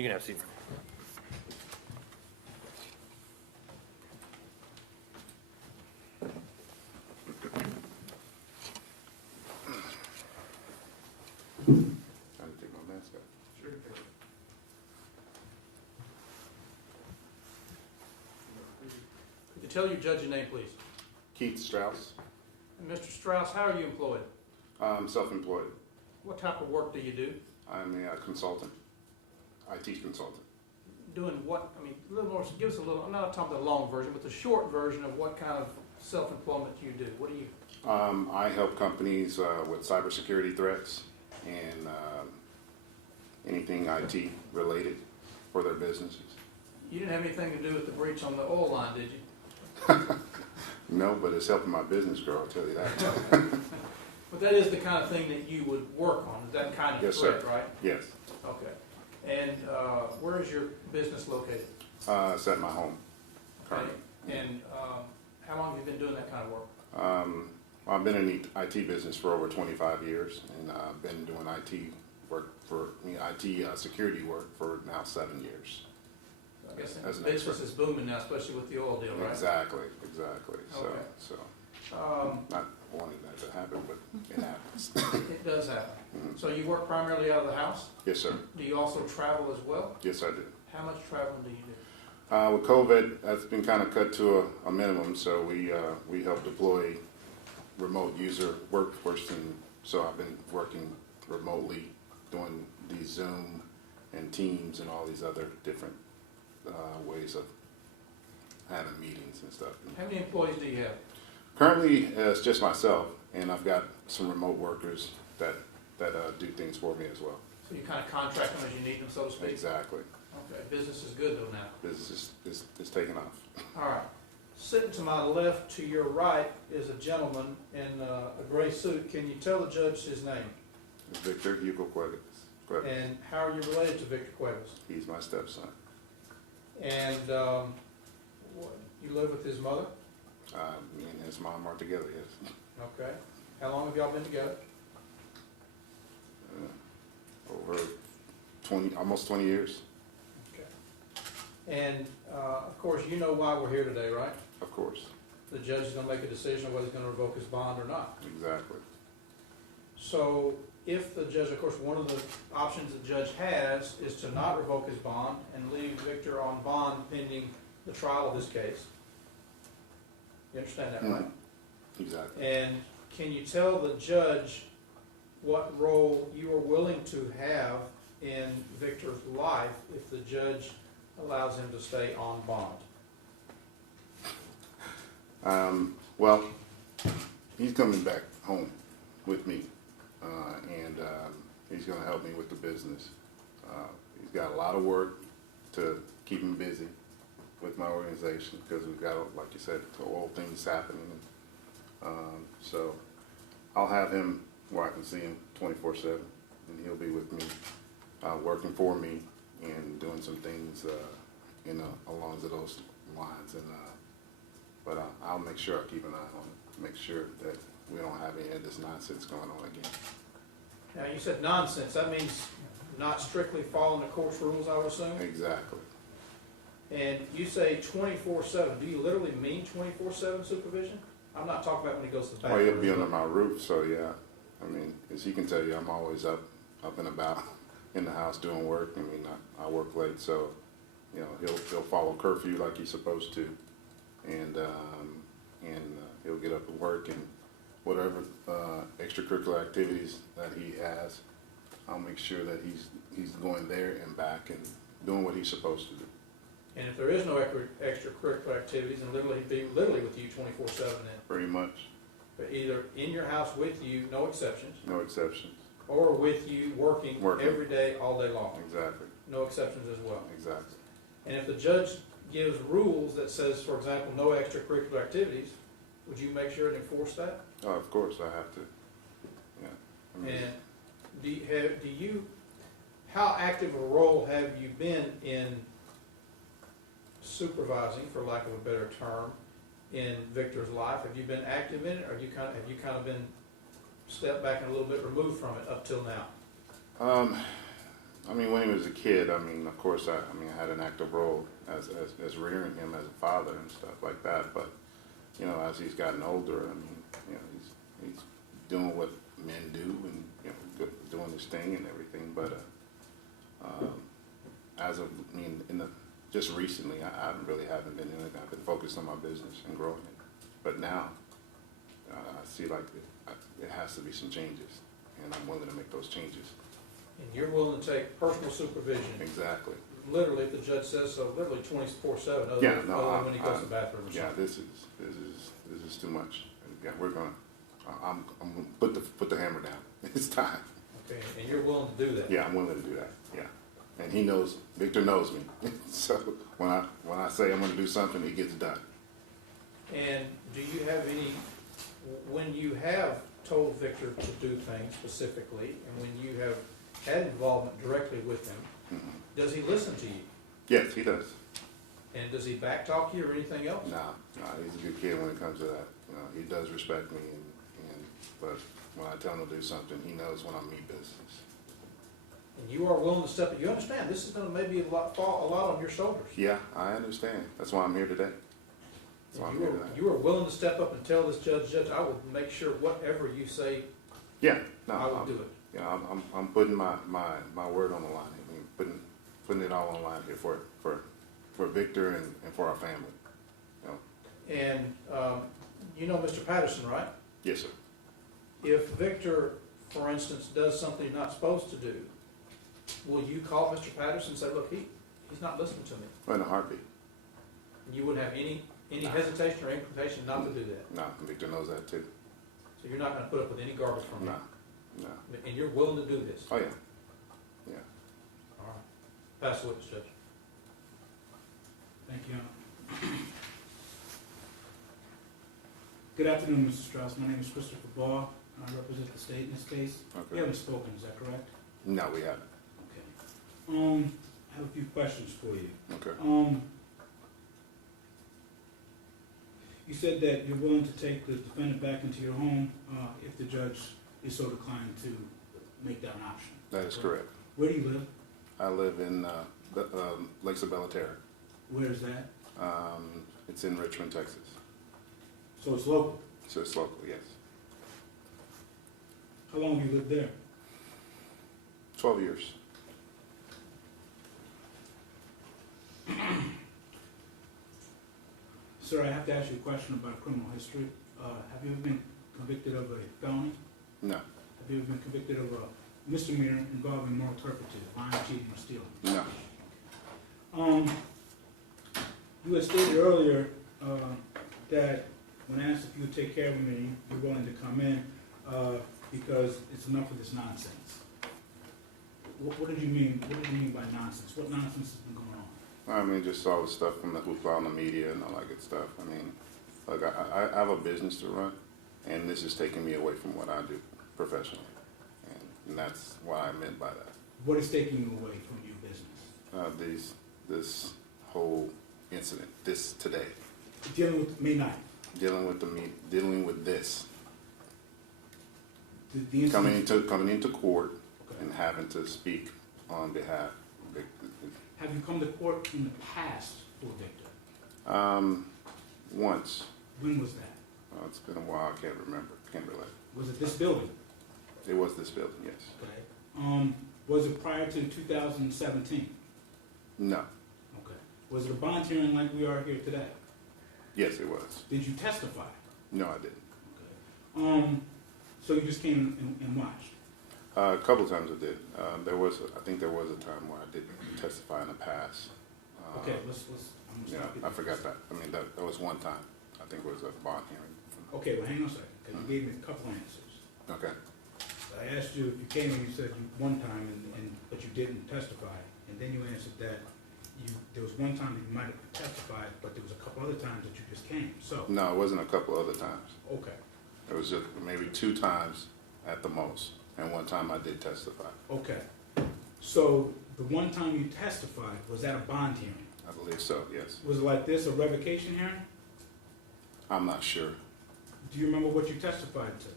You can have a seat. Trying to take my mask off. Sure. Could you tell your judge's name, please? Keith Strauss. And Mr. Strauss, how are you employed? I'm self-employed. What type of work do you do? I'm a consultant, IT consultant. Doing what? I mean, a little more. Give us a little. I'm not talking about the long version, but the short version of what kind of self-employment you do. What do you? I help companies with cybersecurity threats and anything IT related for their businesses. You didn't have anything to do with the breach on the oil line, did you? No, but it's helping my business grow, I'll tell you that. But that is the kind of thing that you would work on. Is that kind of Yes, threat, sir. right? Yes. Okay. And where is your business located? It's at my home currently. And how long have you been doing that kind of work? I've been in the IT business for over 25 years, and I've been doing IT work for IT security work for now 7 years. I guess As an business expert. is booming now, especially with the oil deal, right? Exactly. Okay. So Um, not wanting that to happen, but it happens. It does happen. Mhm. So you work primarily out of the house? Yes, sir. Do you also travel as well? Yes, I do. How much traveling do you do? With COVID, that's been kind of cut to a minimum, so we help deploy remote user workforce, and so I've been working remotely, doing these Zoom and Teams and all these other different ways of having meetings and stuff. How many employees do you have? Currently, it's just myself, and I've got some remote workers that do things for me as well. So you kind of contract them as you need them, so to speak? Exactly. Okay, business is good though now. Business is taking off. All right. Sitting to my left, to your right, is a gentleman in a gray suit. Can you tell the judge his name? Victor Cuevas. And how are you related to Victor Cuevas? He's my stepson. And you live with his mother? Me and his mom are together, yes. Okay. How long have y'all been together? Over 20, almost 20 years, Okay. And of course, you know why we're here today, right? of course. The judge is going to make a decision on whether he's going to revoke his bond or not. Exactly. So if the judge, of course, one of the options the judge has is to not revoke his bond and leave Victor on bond pending the trial of this case. You understand that, right? Exactly. And can you tell the judge what role you are willing to have in Victor's life if the judge allows him to stay on bond? Well, he's coming back home with me, and he's going to help me with the business. He's got a lot of work to keep him busy with my organization because we've got, like you said, the oil things happening. So I'll have him where I can see him 24/7, and he'll be with me, working for me and doing some things along those lines. But I'll make sure I keep an eye on it, make sure that we don't have any of this nonsense going on again. Now, you said nonsense. That means not strictly following the court's rules, I would assume? Exactly. And you say 24/7. Do you literally mean 24/7 supervision? I'm not talking about when he goes to the Well, bathroom. he'll be under my roof, so yeah. I mean, as he can tell you, I'm always up and about in the house doing work. I mean, I work late, so he'll follow curfew like he's supposed to, and he'll get up and work, and whatever extracurricular activities that he has, I'll make sure that he's going there and back and doing what he's supposed to do. And if there is no extracurricular activities, then literally he'd be literally with you 24/7 then. Pretty much, But either in your house with you, no exceptions, no exceptions. or with you working every day, all day long. Exactly, No exceptions as well. exactly. And if the judge gives rules that says, for example, no extracurricular activities, would you make sure to enforce that? Oh, of course, I have to. Yeah. I mean, And how active a role have you been in supervising, for lack of a better term, in Victor's life? Have you been active in it, or have you kind of been stepped back and a little bit removed from it up till now? I mean, when he was a kid, I mean, of course, I had an active role as rearing him as a father and stuff like that. But, you know, as he's gotten older, I mean, you know, he's doing what men do and, you know, doing his thing and everything. But just recently, I haven't been doing anything. I've been focused on my business and growing it. But now, I see like it has to be some changes, and I'm willing to make those changes. And you're willing to take personal supervision? Exactly. Literally, if the judge says so, literally 24/7, other Yeah, than no, when he goes to the bathroom or yeah, something. this is too much. Yeah, I'm gonna put the hammer down. It's time. Okay, and you're willing to do that? Yeah, I'm willing to do that. Yeah, and he knows. Victor knows me. So when I say I'm gonna do something, it gets done. And do you have any, when you have told Victor to do things specifically, and when you have had involvement directly with him, does he listen to you? Yes, he does. And does he backtalk you or anything else? No, he's a good kid when it comes to that. You know, he does respect me, but when I tell him to do something, he knows when I mean business. And you are willing to step up. You understand this is going to maybe fall a lot on your shoulders. Yeah, I understand. That's why I'm here today. That's why I'm here today. You are willing to step up and tell this judge, I will make sure whatever you say, Yeah, no, I will do it. You know, I'm putting my word on the line. I mean, putting it all on the line here for Victor and for our family. You know? And you know Mr. Patterson, right? Yes, sir. If Victor, for instance, does something he's not supposed to do, will you call Mr. Patterson and say, look, he's not listening to me? Well, in a heartbeat. And you wouldn't have any hesitation or inclination not to do that? No, Victor knows that too. So you're not going to put up with any garbage from him? No. And you're willing to do this? Oh, yeah. Yeah. All right. Pass the witness, Judge. Thank you. Good afternoon, Mr. Strauss. My name is Christopher Barr, and I represent the state in this case. Okay. You haven't spoken, is that correct? No, we haven't. Okay. I have a few questions for you. Okay. You said that you're willing to take the defendant back into your home if the judge is so inclined to make that an option. That is correct. Where do you live? I live in Lakes of Bellaterra. Where is that? It's in Richmond, Texas. So it's local. So it's local, yes. How long have you lived there? 12 years. Sir, I have to ask you a question about criminal history. Have you ever been convicted of a felony? No. Have you ever been convicted of a misdemeanor involving moral turpitude, lying, cheating, or stealing? No. You had stated earlier that when asked if you would take care of him and you're willing to come in because it's enough of this nonsense. What did you mean? What did you mean by nonsense? What nonsense has been going on? I mean, just all the stuff from the hoopla on the media and all that good stuff. I mean, look, I have a business to run, and this is taking me away from what I do professionally, and that's what I meant by that. What is taking you away from your business? This whole incident, this today, Dealing with May 9th. dealing with this, The incident, coming into court okay. and having to speak on behalf of Victor. Have you come to court in the past for Victor? Once. When was that? It's been a while. I can't remember. Can't relate. Was it this building? It was this building, yes. Okay. Was it prior to 2017? No. Okay. Was it a bond hearing like we are here today? Yes, it was. Did you testify? No, I didn't. Okay. So you just came and watched? A couple of times I did. I think there was a time where I did testify in the past. Okay, let's. Yeah, I forgot that. I mean, that was one time. I think it was a bond hearing. Okay, well, hang on a second, because you gave me a couple answers. Okay. I asked you if you came and you said one time, but you didn't testify, and then you answered that there was one time that you might have testified, but there was a couple other times that you just came. So. No, it wasn't a couple other times. Okay. It was just maybe 2 times at the most, and one time I did testify. Okay. So the one time you testified, was that a bond hearing? I believe so, yes. Was it like this, a revocation hearing? I'm not sure. Do you remember what you testified to?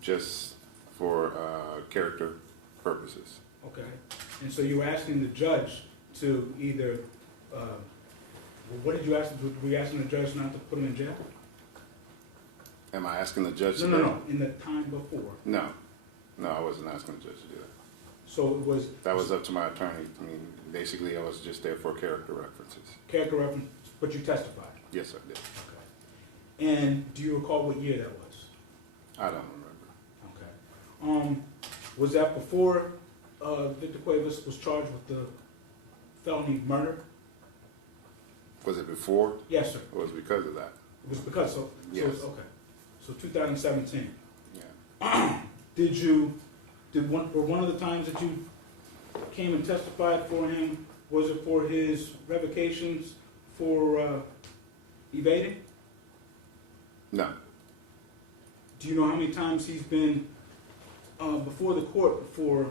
Just for character purposes. Okay, and so you were asking the judge to either, what did you ask, were you asking the judge not to put him in jail? Am I asking the judge to No, do no, no, in the time before. No. No, I wasn't asking the judge to do that. So it was. That was up to my attorney. I mean, basically, I was just there for character references. Character reference, but you testified. Yes, I did. Okay. And do you recall what year that was? I don't remember. Okay. Was that before Victor Cuevas was charged with the felony murder? Was it before? Yes, sir. Or was it because of that? It was because, so Yes. it's, okay. So 2017. Yeah. Were one of the times that you came and testified for him, was it for his revocations for evading? No. Do you know how many times he's been before the court for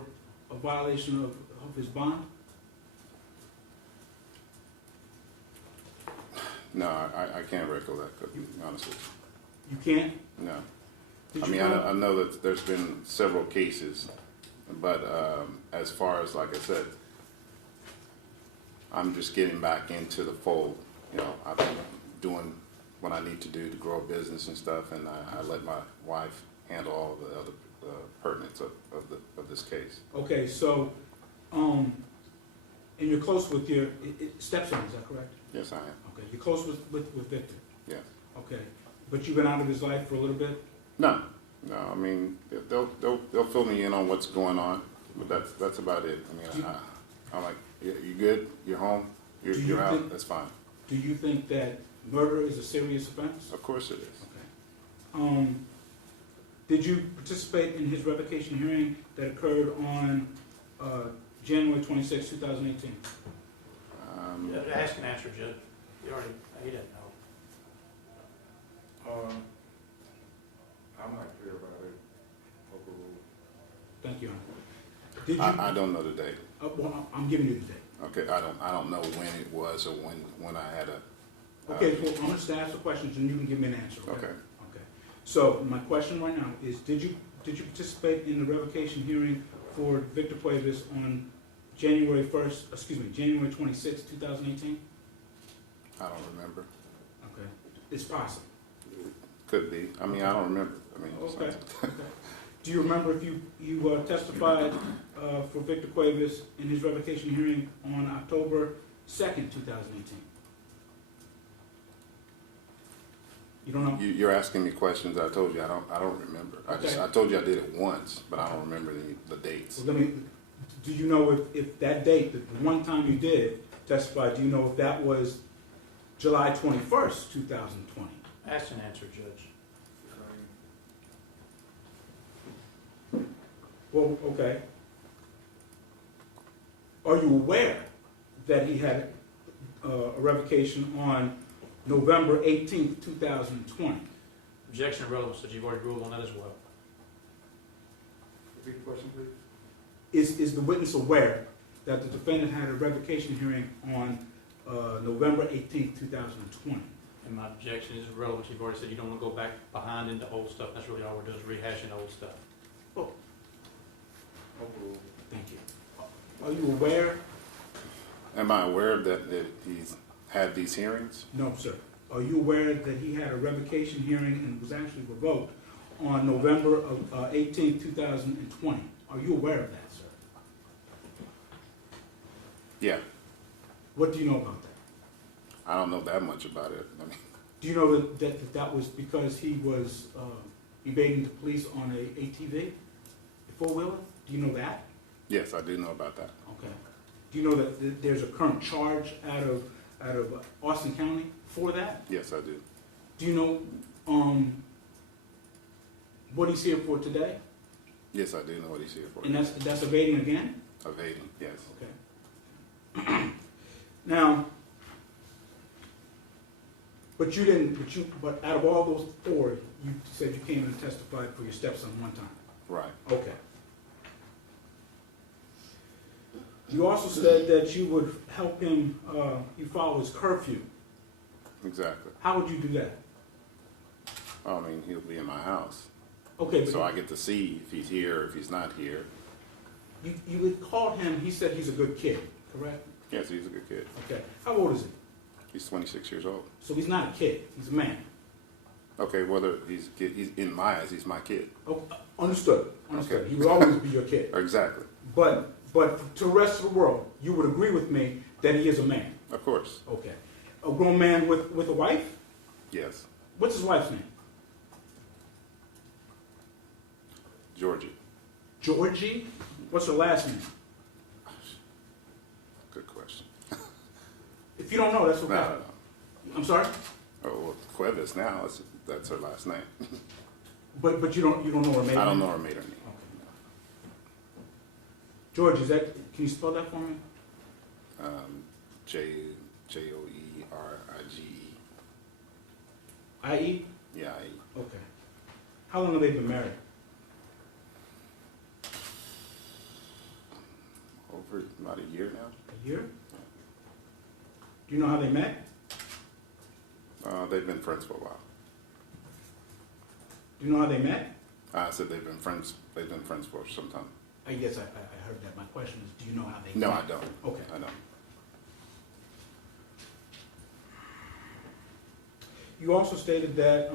a violation of his bond? No, I can't recollect, to be honest with You can't? you. No. Did I you mean, know? I know that there's been several cases, but as far as, like I said, I'm just getting back into the fold. You know, I've been doing what I need to do to grow a business and stuff, and I let my wife handle all the other pertinence of this case. Okay, so, and you're close with your stepson, is that correct? Yes, I am. Okay, you're close with Victor? Yes. Okay, but you've been out of his life for a little bit? No, I mean, they'll fill me in on what's going on, but that's about it. I mean, I'm like, you good? You're home? You're out? That's fine. Do you think that murder is a serious offense? Of course it is. Okay. Did you participate in his revocation hearing that occurred on January 26, 2018? Ask and answer, Judge. He didn't know. I'm not clear about it. Thank you, Honor. Did you? I don't know the date. Well, I'm giving you the date. Okay, I don't know when it was or when I had a. Okay, well, I'm just gonna ask the questions and you can give me an answer. Okay. Okay. So my question right now is, did you participate in the revocation hearing for Victor Cuevas on January 26, 2018? I don't remember. Okay. It's possible. Could be. I mean, I don't remember. I mean, it's Okay. not- Do you remember if you testified for Victor Cuevas in his revocation hearing on October 2nd, 2018? You don't know? You're asking me questions. I told you I don't remember. Okay. I told you I did it once, but I don't remember the dates. Well, do you know if that date, the one time you did testify, do you know if that was July 21st, 2020? Ask and answer, Judge. Well, okay. Are you aware that he had a revocation on November 18th, 2020? Objection of relevance, Judge. You've already ruled on that as well. Repeat the question, please. Is the witness aware that the defendant had a revocation hearing on November 18th, 2020? And my objection is relevant. You've already said you don't want to go back behind into old stuff. That's really all we're doing is rehashing old stuff. Thank you. Are you aware? Am I aware that he's had these hearings? No, sir. Are you aware that he had a revocation hearing and was actually revoked on November 18th, 2020? Are you aware of that, sir? Yeah. What do you know about that? I don't know that much about it. I mean, Do you know that was because he was evading the police on a ATV, a four-wheeler? Do you know that? yes, I do know about that. Okay. Do you know that there's a current charge out of Austin County for that? Yes, I do. Do you know what he's here for today? Yes, I do know what he's here for. And that's evading again? Evading, yes. Okay. Now, but out of all those four, you said you came and testified for your stepson one time. Right. Okay. You also said that you would help him, you follow his curfew. Exactly. How would you do that? I mean, he'll be in my house. Okay, but So I get to see if he's here or if he's not here. You would call him, he said he's a good kid, correct? Yes, he's a good kid. Okay. How old is he? He's 26 years old. So he's not a kid, he's a man. Okay, whether he's a kid, he's in my eyes, he's my kid. Oh, understood, understood. Okay. He will always be your kid. Exactly. But to the rest of the world, you would agree with me that he is a man. Of course. Okay. A grown man with a wife? Yes. What's his wife's name? Georgie. Georgie? What's her last name? Good question. If you don't know, that's okay. No. I'm sorry? Oh, well, Cuevas now, that's her last name. But you don't know her maiden I don't name? know her maiden name. Okay. George, is that, can you spell that for me? Joerige. I-E? Yeah, Okay. How long have they been married? over about a year now. A year? Do you know how they met? They've been friends for a while. Do you know how they met? I said they've been friends. They've been friends for some time. I guess I heard that. My question is, do you know how they No, met? I don't. Okay. I don't. You also stated that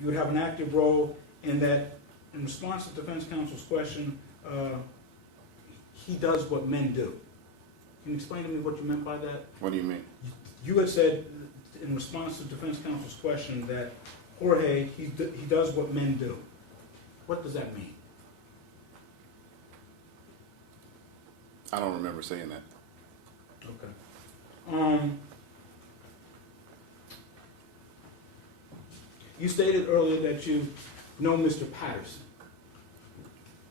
you would have an active role and that in response to defense counsel's question, he does what men do. Can you explain to me what you meant by that? What do you mean? You had said in response to defense counsel's question that Jorge, he does what men do. What does that mean? I don't remember saying that. Okay. You stated earlier that you know Mr. Patterson.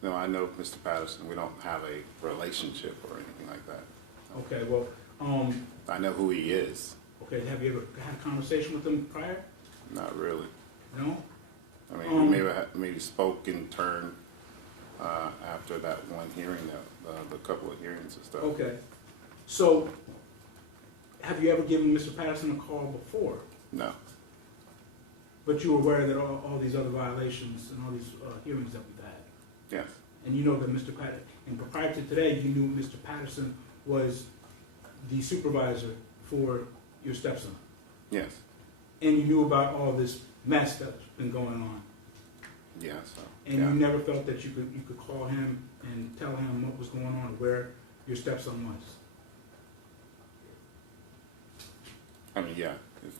No, I know Mr. Patterson. We don't have a relationship or anything like that. Okay, well, I know who he is. okay, have you ever had a conversation with him prior? Not really. No? I mean, we maybe spoke in turn after that one hearing, the couple of hearings and stuff. Okay. So, have you ever given Mr. Patterson a call before? No. But you were aware that all these other violations and all these hearings that we've had? Yes. And you know that Mr. Patterson, and prior to today, you knew Mr. Patterson was the supervisor for your stepson? Yes. And you knew about all this mess that's been going on? Yeah. So. And yeah. you never felt that you could call him and tell him what was going on, where your stepson was? I mean, yeah. If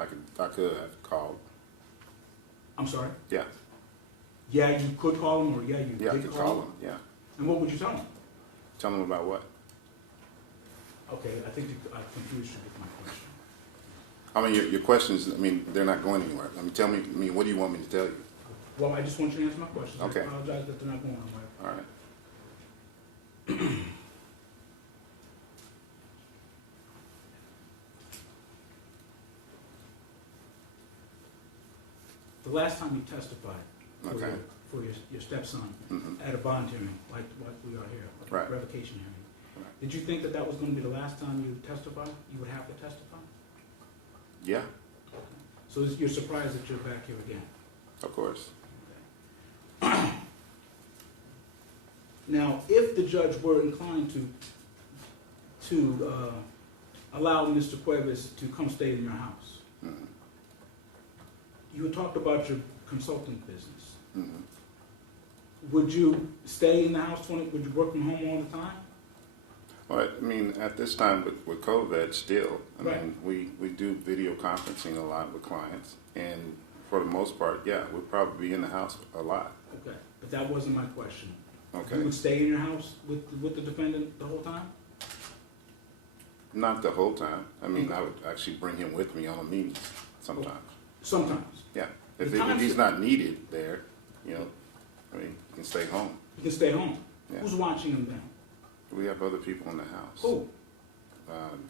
I could have called. I'm sorry? Yeah. Yeah, you could call him, or yeah, you Yeah, I did could call call him? him. Yeah. And what would you tell him? Tell him about what? Okay, I think I confused you with my question. I mean, your questions. I mean, they're not going anywhere. I mean, tell me. I mean, what do you want me to tell you? Well, I just want you to answer my questions. Okay. I apologize that they're not going anywhere. All right. The last time you testified for, Okay. your stepson Mm-hmm. at a bond hearing, like we are here, a Right. revocation hearing, Right. did you think that was going to be the last time you testified? You would have to testify? Yeah. So you're surprised that you're back here again? Of course. Now, if the judge were inclined to allow Mr. Cuevas to come stay in your house, Mm-hmm. you had talked about your consulting business. Mm-hmm. Would you stay in the house would you work from home all the time? Well, I mean, at this time with COVID still, I Right. mean, we do video conferencing a lot with clients, and for the most part, yeah, we'll probably be in the house a lot. Okay, but that wasn't my question. Okay. You would stay in your house with the defendant the whole time? Not the whole time. I mean, I would actually bring him with me on the meetings sometimes. Sometimes. Yeah. The If times he's that- not needed there, you know, I mean, he can stay home. You can stay home. Yeah. Who's watching him then? We have other people in the house. Who?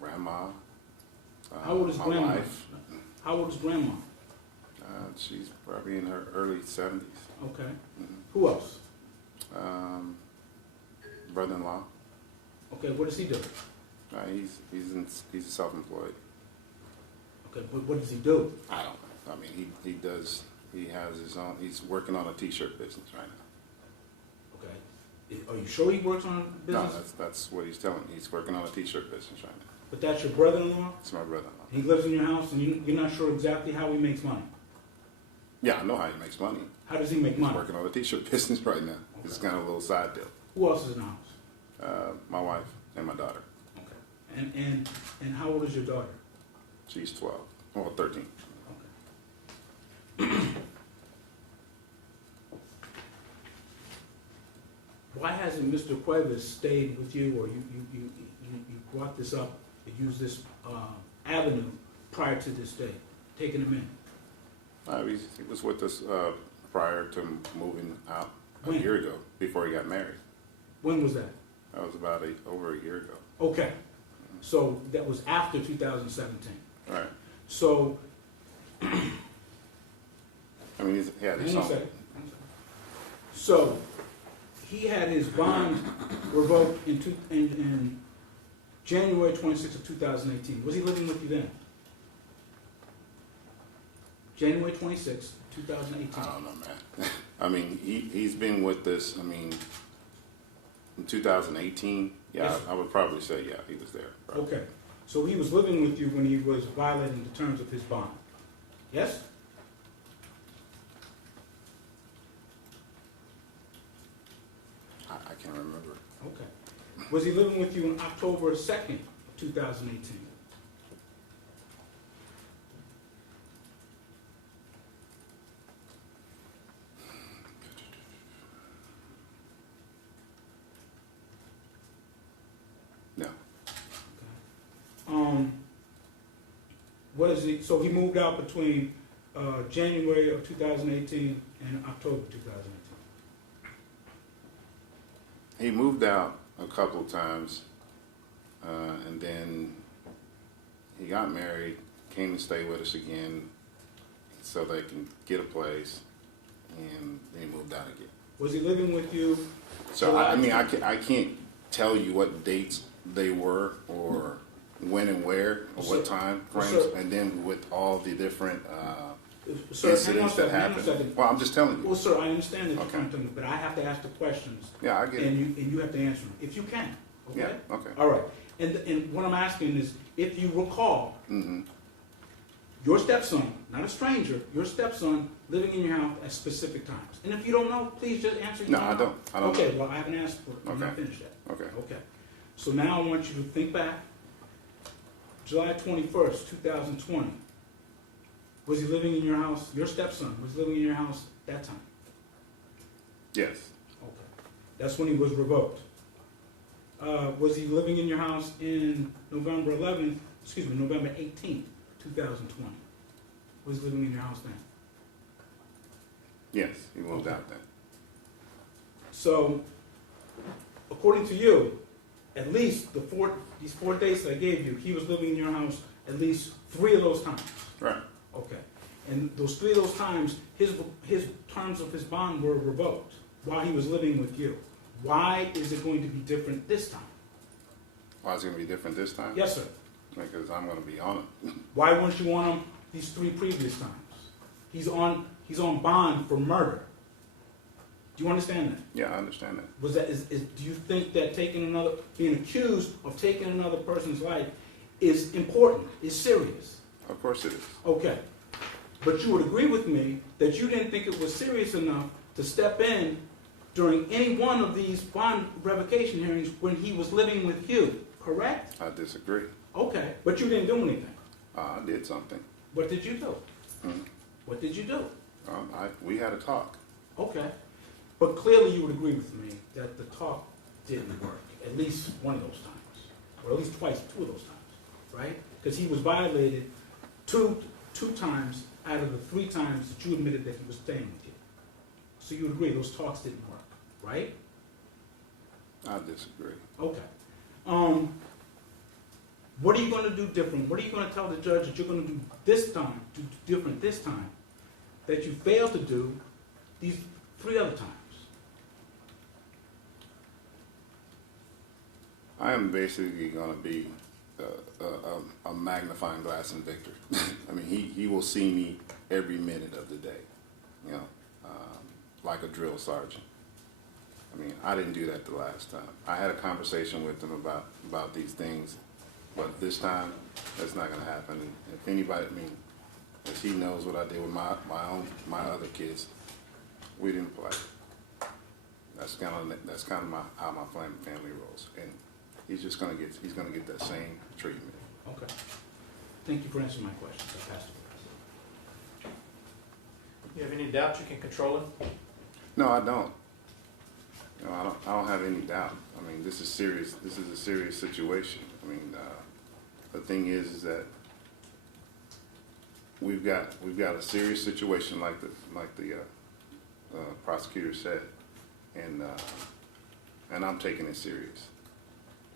Grandma. How old is my grandma? wife. How old is grandma? She's probably in her early 70s. Okay. Mhm. Who else? Brother-in-law. Okay, what does he do? He's self-employed. Okay, but what does he do? I don't know. I mean, he has his own. He's working on a T-shirt business right now. Okay. Are you sure he works on a No, business? that's what he's telling me. He's working on a t-shirt business right now. But that's your brother-in-law? It's my brother-in-law. He lives in your house, and you're not sure exactly how he makes money. Yeah, I know how he makes money. How does he make He's money? working on a t-shirt business right now. It's kind of a little side deal. Who else is in the house? My wife and my daughter. Okay. And how old is your daughter? She's 12. Well, 13. Okay. Why hasn't Mr. Cuevas stayed with you, or you brought this up, you used this avenue prior to this day, taking him in? He was with us prior to moving out a When? year ago, before he got married. When was that? That was about over a year ago. Okay. So that was after 2017. All right. So, I mean, he had his hang on a own. second. So, he had his bond revoked in January 26th of 2018. Was he living with you then? January 26th, 2018. I don't know, man. I mean, he's been with us, I mean, in 2018, yeah, Yes. I would probably say, yeah, he was there. Probably. Okay. So he was living with you when he was violating the terms of his bond. Yes? I can't remember. Okay. Was he living with you on October 2nd, 2018? No. What is he, so he moved out between January of 2018 and October 2018? He moved out a couple of times, and then he got married, came to stay with us again so they can get a place, and then he moved out again. Was he living with you? So, I mean, I can't tell you what dates they were, or when and where, or what time frames, sir. and then with all the different Sir, hang on a incidents that second, hang on a happened. second. Well, I'm just telling you. Well, sir, I understand that you're Okay. trying to, but I have to ask the questions, Yeah, I get it. and you have to answer them, if you can, okay? Yeah, okay. All right, and what I'm asking is, if you recall, Mm-hmm. your stepson, not a stranger, your stepson living in your house at specific times. And if you don't know, please just answer. No, I don't. I don't Okay, know. well, I haven't asked for it. I'm not Okay. finished yet. Okay. Okay. So now I want you to think back. July 21st, 2020. Was he living in your house? Your stepson was living in your house that time? Yes. Okay. That's when he was revoked. Was he living in your house in November 18th, 2020? Was he living in your house then? Yes, he moved Okay. out then. So, according to you, at least these 4 dates I gave you, he was living in your house at least 3 of those times. Right. Okay. And those 3 of those times, his terms of his bond were revoked while he was living with you. Why is it going to be different this time? Why is it going to be different this time? Yes, sir. Because I'm going to be on it. Why weren't you on him these 3 previous times? He's on bond for murder. Do you understand that? Yeah, I understand that. Do you think that being accused of taking another person's life is important, is serious? Of course it is. Okay. But you would agree with me that you didn't think it was serious enough to step in during any one of these bond revocation hearings when he was living with you, correct? I disagree. Okay. But you didn't do anything. I did something. What did you do? Mhm. What did you do? We had a talk. Okay. But clearly you would agree with me that the talk didn't work, at least one of those times, or at least twice, 2 of those times, right? Because he was violated two times out of the 3 times that you admitted that he was staying with you. So you would agree those talks didn't work, right? I disagree. Okay. What are you going to do different? What are you going to tell the judge that you're going to do this time, do different this time, that you failed to do these 3 other times? I am basically going to be a magnifying glass in Victor. I mean, he will see me every minute of the day, you know, like a drill sergeant. I mean, I didn't do that the last time. I had a conversation with him about these things, but this time, that's not gonna happen. And if anybody, I mean, as he knows what I did with my other kids, we didn't play. That's kind of how my family rolls, and he's gonna get that same treatment. Okay. Thank you for answering my questions. I passed it. You have any doubt you can control him? No, I don't. No, I don't have any doubt. I mean, this is serious. This is a serious situation. I mean, the thing is that we've got a serious situation, like the prosecutor said, and I'm taking it serious.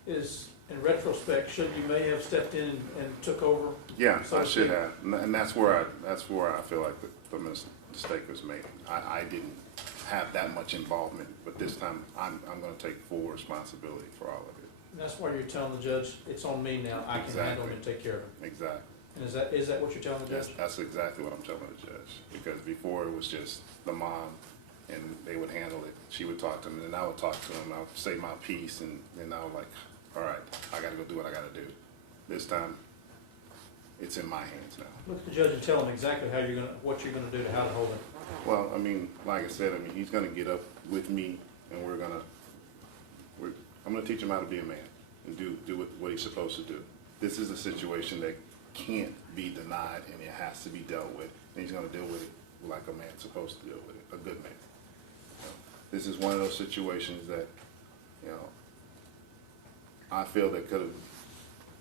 Is, in retrospect, should you may have stepped in and took over? Yeah, So I to should speak. have, and that's where I feel like the mistake was made. I didn't have that much involvement, but this time I'm going to take full responsibility for all of it. And that's why you're telling the judge, it's on me now, I can handle him and take care of him. Exactly. And is that what you're telling the judge? That's exactly what I'm telling the judge. Because before it was just the mom, and they would handle it. She would talk to him, and then I would talk to him. I would say my piece, and then I was like, all right, I got to go do what I got to do. This time, it's in my hands now. Look at the judge and tell him exactly what you're gonna do to how to hold him. Well, I mean, like I said, he's going to get up with me, and I'm going to teach him how to be a man and do what he's supposed to do. This is a situation that can't be denied, and it has to be dealt with, and he's going to deal with it like a man's supposed to deal with it, a good man. This is one of those situations that, I feel that could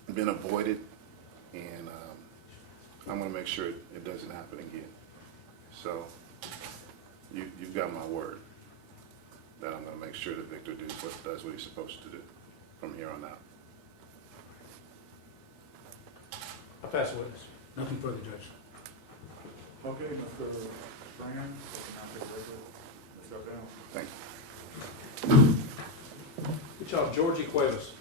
have been avoided, and I'm going to make sure it doesn't happen again. So you've got my word that I'm going to make sure that Victor does what he's supposed to do from here on out. I pass the witness. Nothing further, Judge. Okay, Mr. Springer, I'll take the record. Step down. Thank you. Good job, Georgie Cuevas.